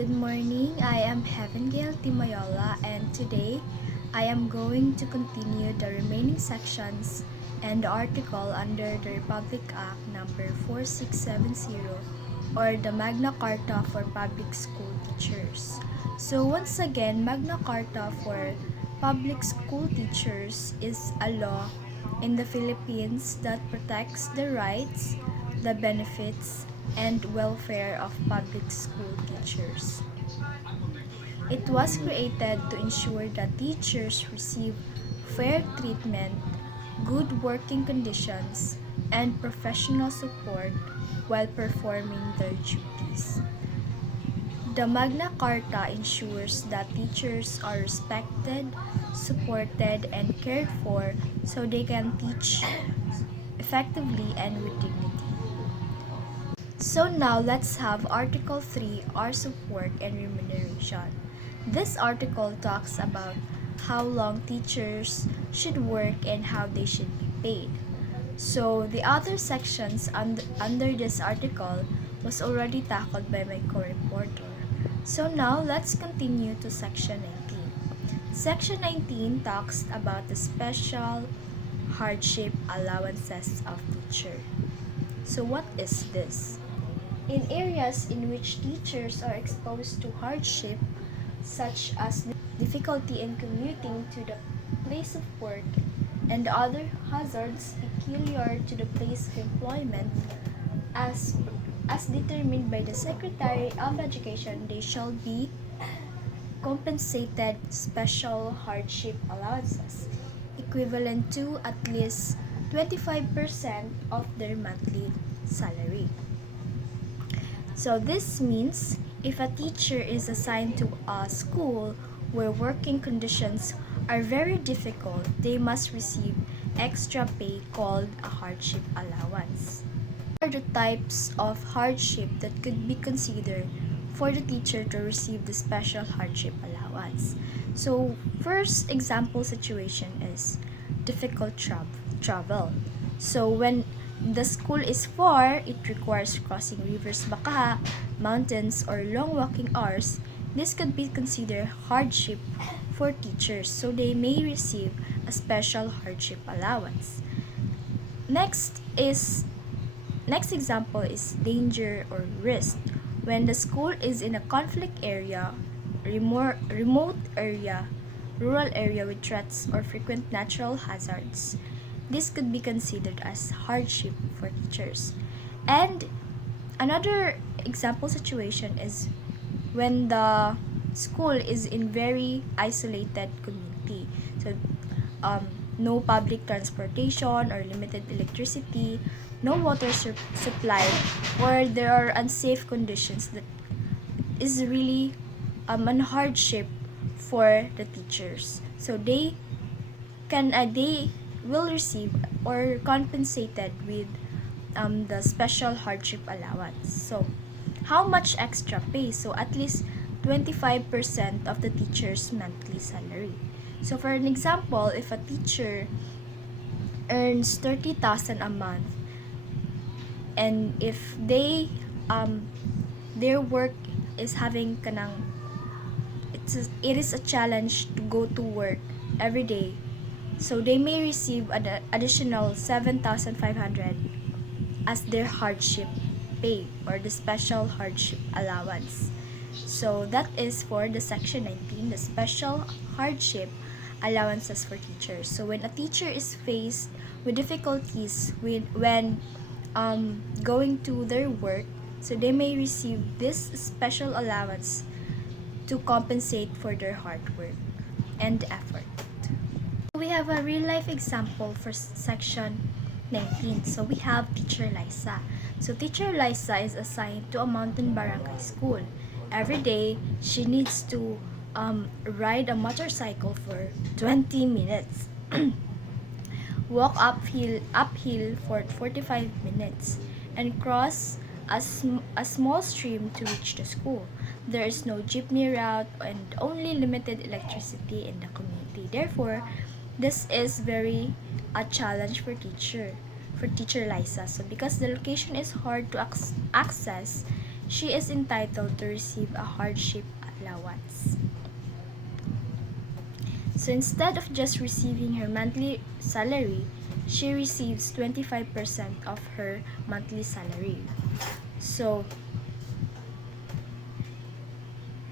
Good morning, I am Heavengale Timoyola, and today I am going to continue the remaining sections and the article under the Republic Act number 4670, or the Magna Carta for Public School Teachers. So once again, Magna Carta for Public School Teachers is a law in the Philippines that protects the rights, the benefits, and welfare of public school teachers. It was created to ensure that teachers receive fair treatment, good working conditions, and professional support while performing their duties. The Magna Carta ensures that teachers are respected, supported, and cared for so they can teach effectively and with dignity. So now let's have Article 3, our support and remuneration. This article talks about how long teachers should work and how they should be paid. So the other sections under this article was already tackled by my co-reporter. So now let's continue to section 19. Section 19 talks about the special hardship allowances of teacher. So what is this? In areas in which teachers are exposed to hardship, such as difficulty in commuting to the place of work and other hazards peculiar to the place of employment, as, as determined by the Secretary of Education, they shall be compensated special hardship allowances, equivalent to at least 25% of their monthly salary. So this means if a teacher is assigned to a school where working conditions are very difficult, they must receive extra pay called a hardship allowance. What are the types of hardship that could be considered for the teacher to receive the special hardship allowance? So first example situation is difficult travel. So when the school is far, it requires crossing rivers Bakaha, mountains, or long walking hours. This could be considered hardship for teachers, so they may receive a special hardship allowance. Next example is danger or risk. When the school is in a conflict area, remote area, rural area with threats or frequent natural hazards, this could be considered as hardship for teachers. And another example situation is when the school is in very isolated community. So no public transportation or limited electricity, no water supply, or there are unsafe conditions that is really an hardship for the teachers. So they will receive or compensated with the special hardship allowance. So how much extra pay? So at least 25% of the teacher's monthly salary. So for an example, if a teacher earns 30,000 a month, and if their work is having it is a challenge to go to work every day, so they may receive an additional 7,500 as their hardship pay or the special hardship allowance. So that is for the section 19, the special hardship allowances for teachers. So when a teacher is faced with difficulties when going to their work, so they may receive this special allowance to compensate for their hard work and effort. We have a real life example for section 19. So we have teacher Liza. So teacher Liza is assigned to a mountain barangay school. Every day, she needs to ride a motorcycle for 20 minutes, walk uphill for 45 minutes, and cross a small stream to reach the school. There is no jeepney route and only limited electricity in the community. Therefore, this is very a challenge for teacher Liza. So because the location is hard to access, she is entitled to receive a hardship allowance. So instead of just receiving her monthly salary, she receives 25% of her monthly salary. So,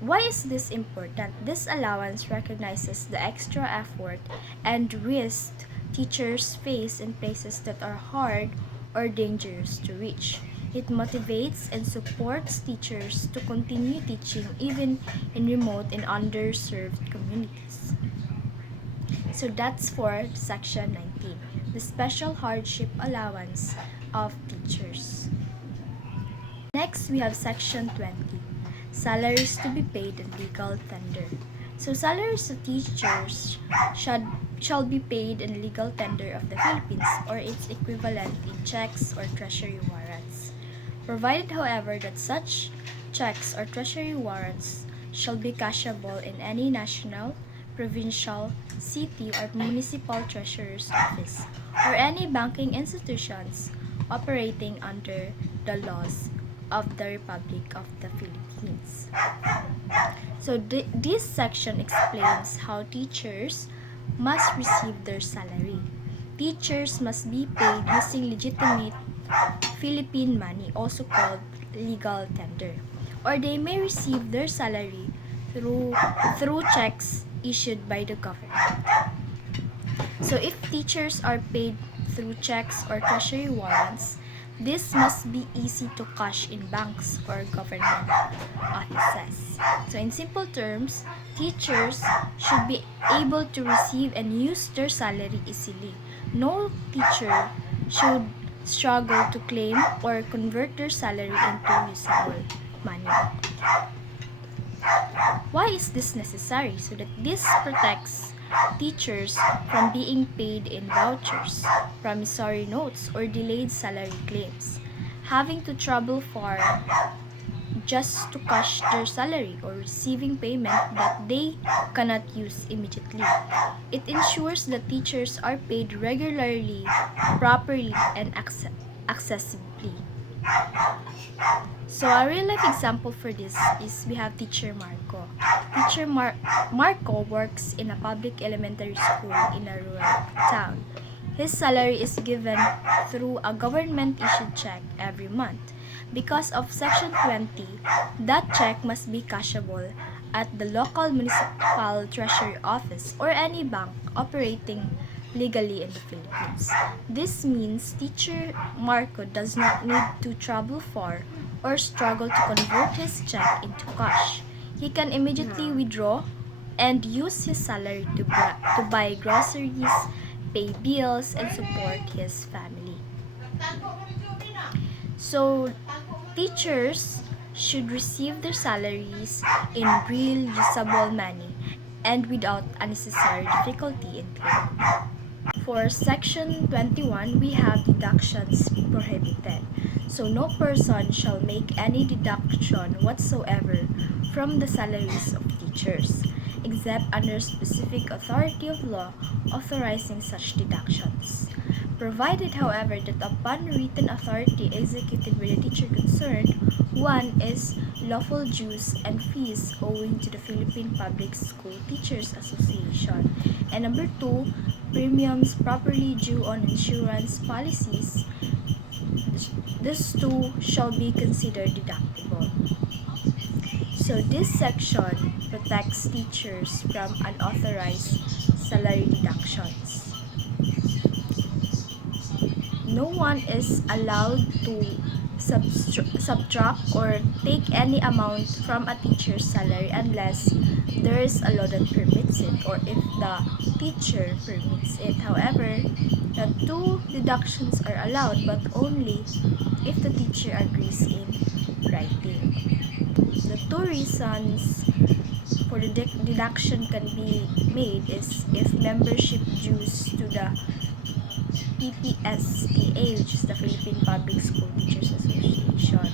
why is this important? This allowance recognizes the extra effort and risk teachers face in places that are hard or dangerous to reach. It motivates and supports teachers to continue teaching even in remote and underserved communities. So that's for section 19, the special hardship allowance of teachers. Next, we have section 20, salaries to be paid and legal tender. So salaries of teachers shall be paid in legal tender of the Philippines or its equivalent in checks or treasury warrants. Provided, however, that such checks or treasury warrants shall be cashable in any national, provincial, city, or municipal treasurer's office, or any banking institutions operating under the laws of the Republic of the Philippines. So this section explains how teachers must receive their salary. Teachers must be paid using legitimate Philippine money, also called legal tender, or they may receive their salary through checks issued by the government. So if teachers are paid through checks or treasury warrants, this must be easy to cash in banks or government offices. So in simple terms, teachers should be able to receive and use their salary easily. No teacher should struggle to claim or convert their salary into usable money. Why is this necessary? So that this protects teachers from being paid in vouchers, promissory notes, or delayed salary claims, having to travel far just to cash their salary, or receiving payment that they cannot use immediately. It ensures that teachers are paid regularly, properly, and accessibly. So a real life example for this is we have teacher Marco. Teacher Marco works in a public elementary school in a rural town. His salary is given through a government-issued check every month. Because of Section 20, that check must be cashable at the local municipal treasury office or any bank operating legally in the Philippines. This means teacher Marco does not need to travel far or struggle to convert his check into cash. He can immediately withdraw and use his salary to buy groceries, pay bills, and support his family. So, teachers should receive their salaries in real usable money and without unnecessary difficulty in claiming. For Section 21, we have deductions prohibited. So no person shall make any deduction whatsoever from the salaries of teachers, except under specific authority of law authorizing such deductions. Provided, however, that upon written authority executed by the teacher concerned, one is lawful dues and fees owing to the Philippine Public School Teachers Association, and number 2, premiums properly due on insurance policies. This too shall be considered deductible. So this section protects teachers from unauthorized salary deductions. No one is allowed to subtract or take any amount from a teacher's salary unless there is a law that permits it or if the teacher permits it. However, the two deductions are allowed but only if the teacher agrees in writing. The two reasons for the deduction can be made is if membership dues to the PPSTA, which is the Philippine Public School Teachers Association.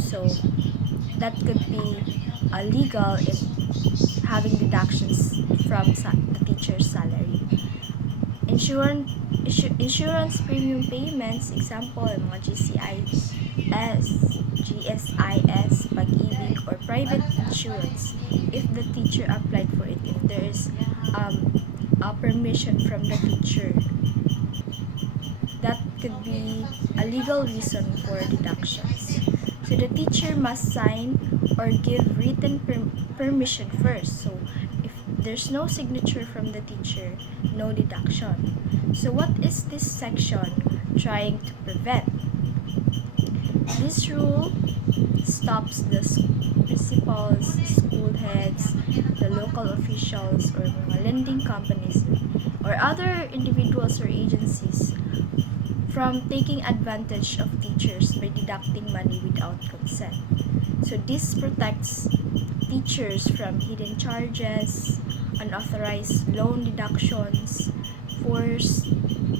So that could be illegal in having deductions from the teacher's salary. Insurance premium payments, example, mga GCIS, GSIS, like e-league or private insurance if the teacher applied for it, if there is a permission from the teacher. That could be a legal reason for deductions. So the teacher must sign or give written permission first. So if there's no signature from the teacher, no deduction. So what is this section trying to prevent? This rule stops the principals, school heads, the local officials, or mga lending companies, or other individuals or agencies from taking advantage of teachers by deducting money without consent. So this protects teachers from hidden charges, unauthorized loan deductions, forced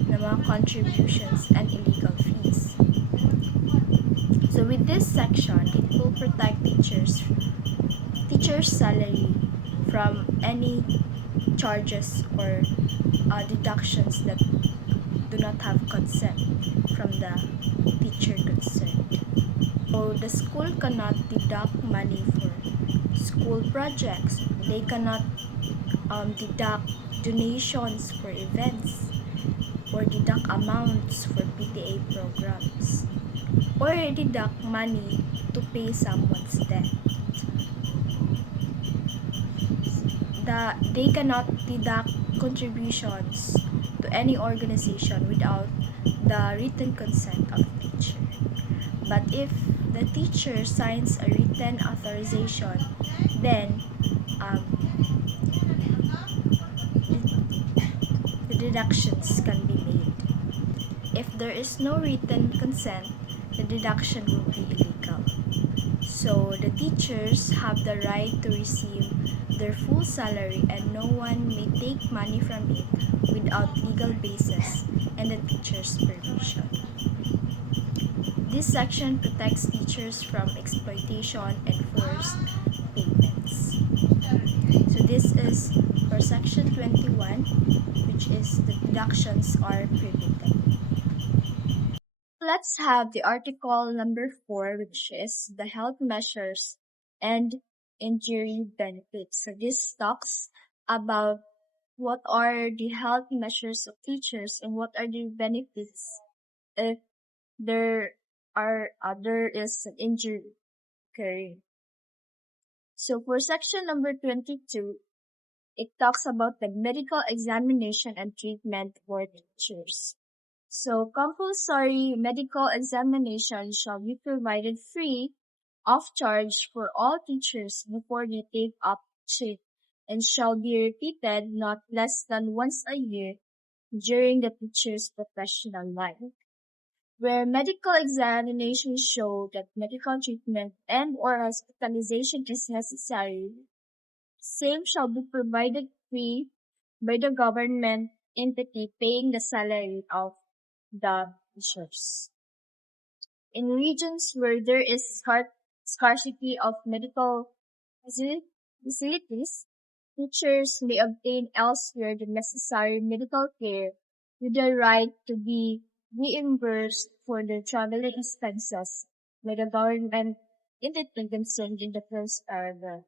na mga contributions, and illegal fees. So with this section, it will protect teachers' salary from any charges or deductions that do not have consent from the teacher concerned. So the school cannot deduct money for school projects. They cannot deduct donations for events or deduct amounts for PTA programs or deduct money to pay someone's debt. They cannot deduct contributions to any organization without the written consent of the teacher. But if the teacher signs a written authorization, then the deductions can be made. If there is no written consent, the deduction will be illegal. So the teachers have the right to receive their full salary and no one may take money from it without legal basis and the teacher's permission. This section protects teachers from exploitation and forced payments. So this is for section 21, which is the deductions are prohibited. Let's have the article number 4, which is the health measures and injury benefits. So this talks about what are the health measures of teachers and what are the benefits if there is an injury occurring. So for section number 22, it talks about the medical examination and treatment for teachers. So compulsory medical examination shall be provided free of charge for all teachers before they take up shift and shall be repeated not less than once a year during the teacher's professional life. Where medical examinations show that medical treatment and or hospitalization is necessary, same shall be provided free by the government entity paying the salary of the teachers. In regions where there is scarcity of medical facilities, teachers may obtain elsewhere the necessary medical care with the right to be reimbursed for their traveling expenses by the government entity concerned in the first paragraph.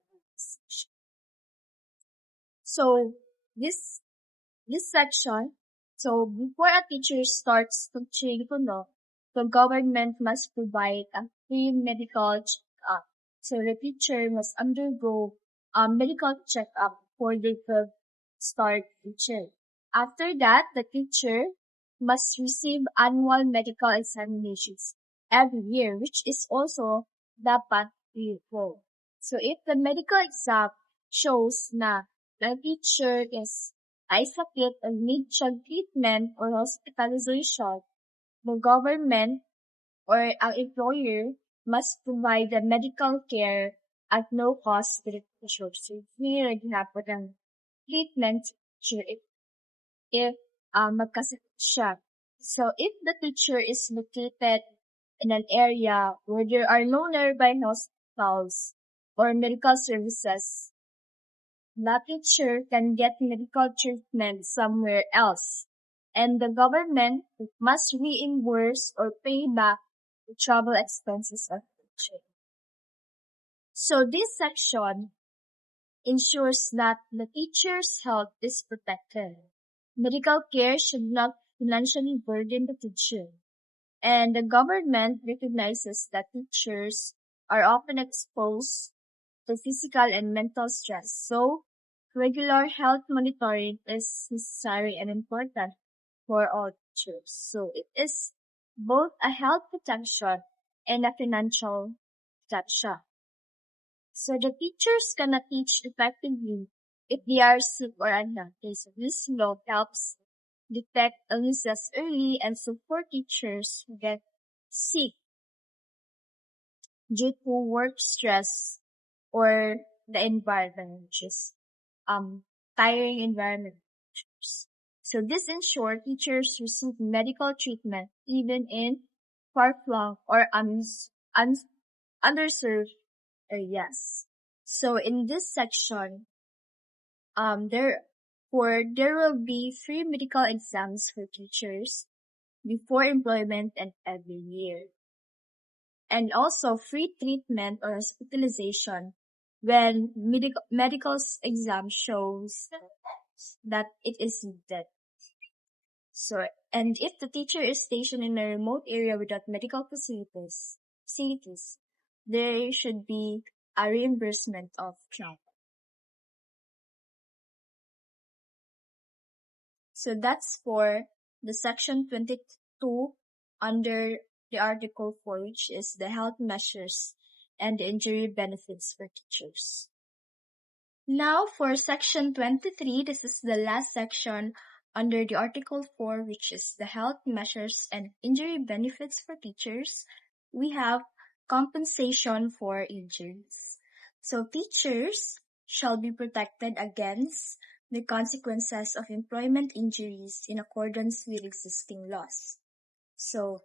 So this section, so before a teacher starts teaching kuno, the government must provide a free medical checkup. So the teacher must undergo a medical checkup before they could start teaching. After that, the teacher must receive annual medical examinations every year, which is also dapat free. So if the medical exam shows na the teacher is ay sakit o need siyang treatment or hospitalization, the government or ang employer must provide the medical care at no cost to the teacher. So, free na ginapon ng treatment teacher if magkasakit siya. So, if the teacher is located in an area where there are no nearby hospitals or medical services, the teacher can get medical treatment somewhere else, and the government must reimburse or pay back the travel expenses of the teacher. So this section ensures that the teacher's health is protected. Medical care should not financially burden the teacher. And the government recognizes that teachers are often exposed to physical and mental stress. So regular health monitoring is necessary and important for all teachers. So it is both a health protection and a financial protection. So the teachers cannot teach effectively if they are sick or unhealthy. So this law helps detect illnesses early and support teachers who get sick due to work stress or the environment, which is tiring environment. So this ensures teachers receive medical treatment even in far-flung or underserved areas. So in this section, there will be 3 medical exams for teachers before employment and every year. And also free treatment or hospitalization when medical exam shows that it is needed. So, and if the teacher is stationed in a remote area without medical facilities, there should be a reimbursement of travel. So that's for the section 22 under the article 4, which is the health measures and the injury benefits for teachers. Now for section 23, this is the last section under the article 4, which is the health measures and injury benefits for teachers. We have compensation for injuries. So teachers shall be protected against the consequences of employment injuries in accordance with existing laws. So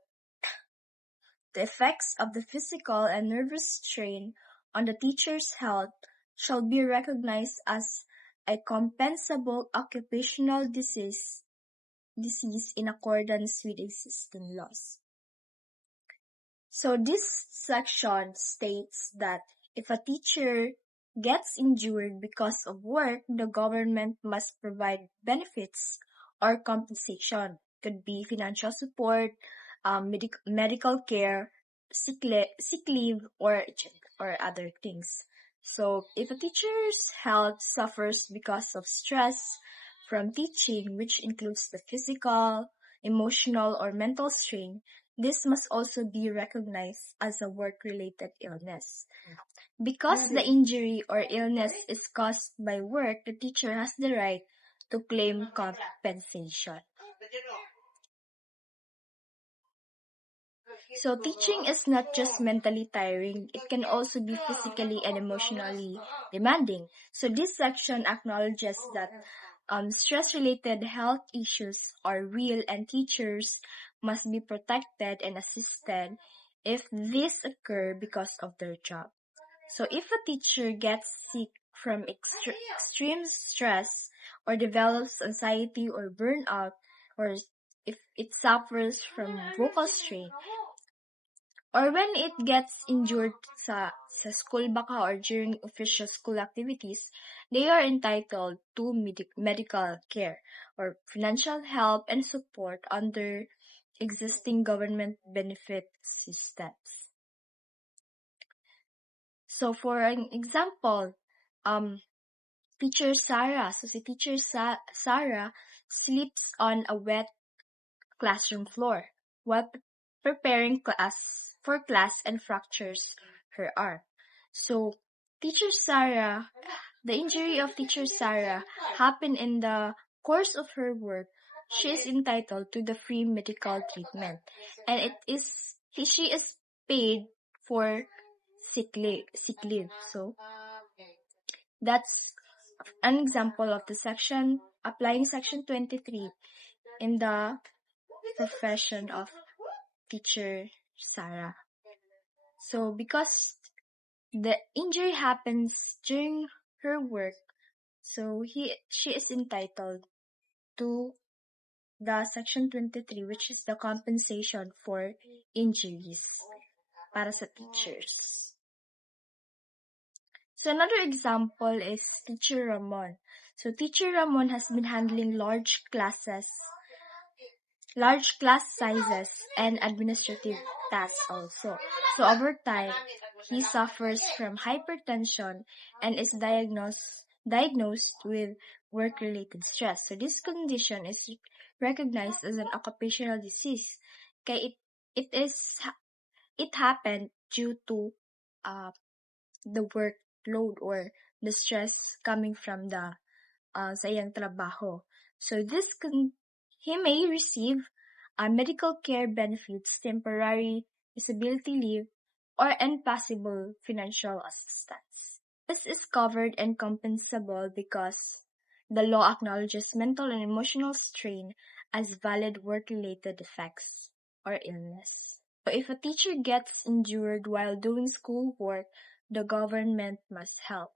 the effects of the physical and nervous strain on the teacher's health shall be recognized as a compensable occupational disease in accordance with existing laws. So this section states that if a teacher gets injured because of work, the government must provide benefits or compensation. Could be financial support, medical care, sick leave, or other things. So if a teacher's health suffers because of stress from teaching, which includes the physical, emotional, or mental strain, this must also be recognized as a work-related illness. Because the injury or illness is caused by work, the teacher has the right to claim compensation. So teaching is not just mentally tiring, it can also be physically and emotionally demanding. So this section acknowledges that stress-related health issues are real and teachers must be protected and assisted if these occur because of their job. So if a teacher gets sick from extreme stress or develops anxiety or burnout, or if it suffers from vocal strain, or when it gets injured sa school baka or during official school activities, they are entitled to medical care or financial help and support under existing government benefit systems. So for an example, teacher Sarah, so si teacher Sarah sleeps on a wet classroom floor while preparing for class and fractures her arm. So teacher Sarah, the injury of teacher Sarah happened in the course of her work. She is entitled to the free medical treatment, and she is paid for sick leave. So that's an example of the section applying section 23 in the profession of teacher Sarah. So because the injury happens during her work, so she is entitled to the section 23, which is the compensation for injuries para sa teachers. So another example is Teacher Ramon. So Teacher Ramon has been handling large class sizes and administrative tasks also. So over time, he suffers from hypertension and is diagnosed with work-related stress. So this condition is recognized as an occupational disease. Kaya it happened due to the workload or the stress coming from the sa iyang trabaho. So he may receive medical care benefits, temporary disability leave, or possible financial assistance. This is covered and compensable because the law acknowledges mental and emotional strain as valid work-related effects or illness. So if a teacher gets injured while doing schoolwork, the government must help.